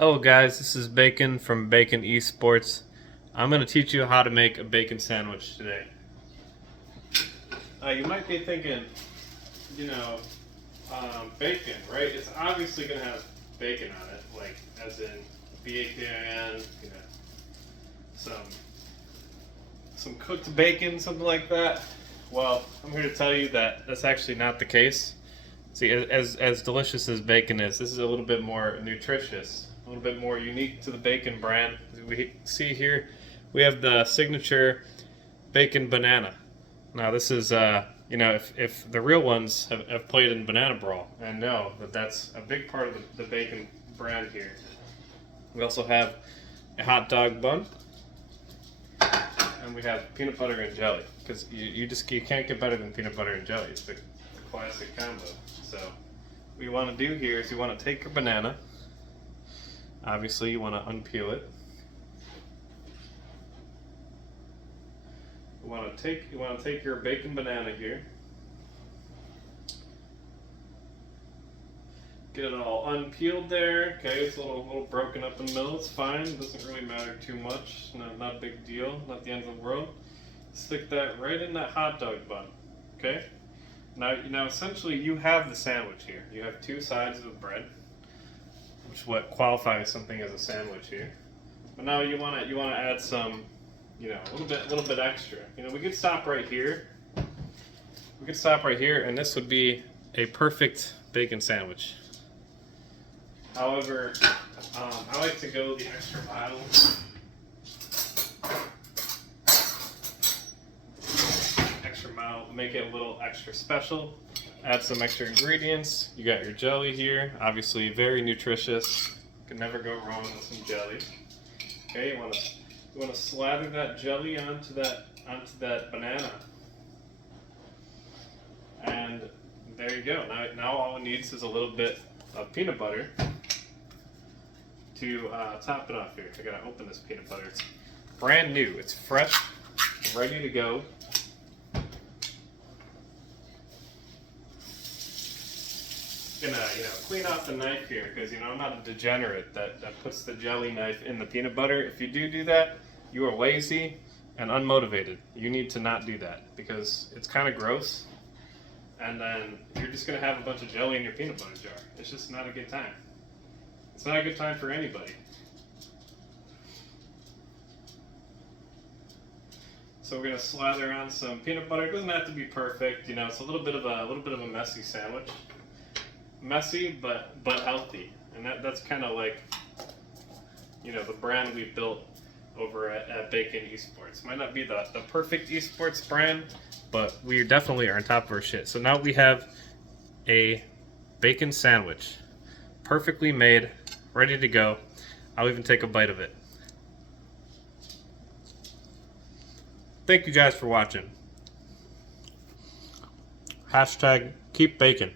Hello guys, this is Bacon from Bakin Esports. I'm going to teach you how to make a bacon sandwich today. You might be thinking, bacon, right? It's obviously going to have bacon on it, like as in B-A-K-I-N, some cooked bacon, something like that. Well, I'm here to tell you that that's actually not the case. See, as delicious as bacon is, this is a little bit more nutritious, a little bit more unique to the bacon brand. As we see here, we have the signature bacon banana. Now this is, if the real ones have played in Banana Brawl and know that that's a big part of the bacon brand here. We also have a hot dog bun, and we have peanut butter and jelly, because you can't get better than peanut butter and jelly. It's the classic combo. So what you want to do here is you want to take your banana. Obviously, you want to unpeel it. You want to take your bacon banana here. Get it all unpeeled there. Okay, it's a little broken up in the middle. It's fine. It doesn't really matter too much. Not a big deal. Not the end of the world. Stick that right in that hot dog bun. Okay. Now, essentially, you have the sandwich here. You have two sides of the bread, which is what qualifies something as a sandwich here. But now you want to add some, a little bit extra. We could stop right here. We could stop right here, and this would be a perfect bacon sandwich. However, I like to go the extra mile. Make it a little extra special. Add some extra ingredients. You got your jelly here, obviously very nutritious. Can never go wrong with some jelly. Okay, you want to slather that jelly onto that banana, and there you go. Now all it needs is a little bit of peanut butter to top it off here. I gotta open this peanut butter. It's brand new. It's fresh, ready to go. Gonna clean off the knife here, because I'm not a degenerate that puts the jelly knife in the peanut butter. If you do that, you are lazy and unmotivated. You need to not do that, because it's kind of gross, and then you're just gonna have a bunch of jelly in your peanut butter jar. It's just not a good time. It's not a good time for anybody. So we're gonna slather on some peanut butter. It doesn't have to be perfect. It's a little bit of a messy sandwich. Messy but healthy, and that's kind of like the brand we built over at Bakin Esports. Might not be the perfect esports brand, but we definitely are on top of our shit. So now we have a bacon sandwich, perfectly made, ready to go. I'll even take a bite of it. Thank you guys for watching. #keep bacon.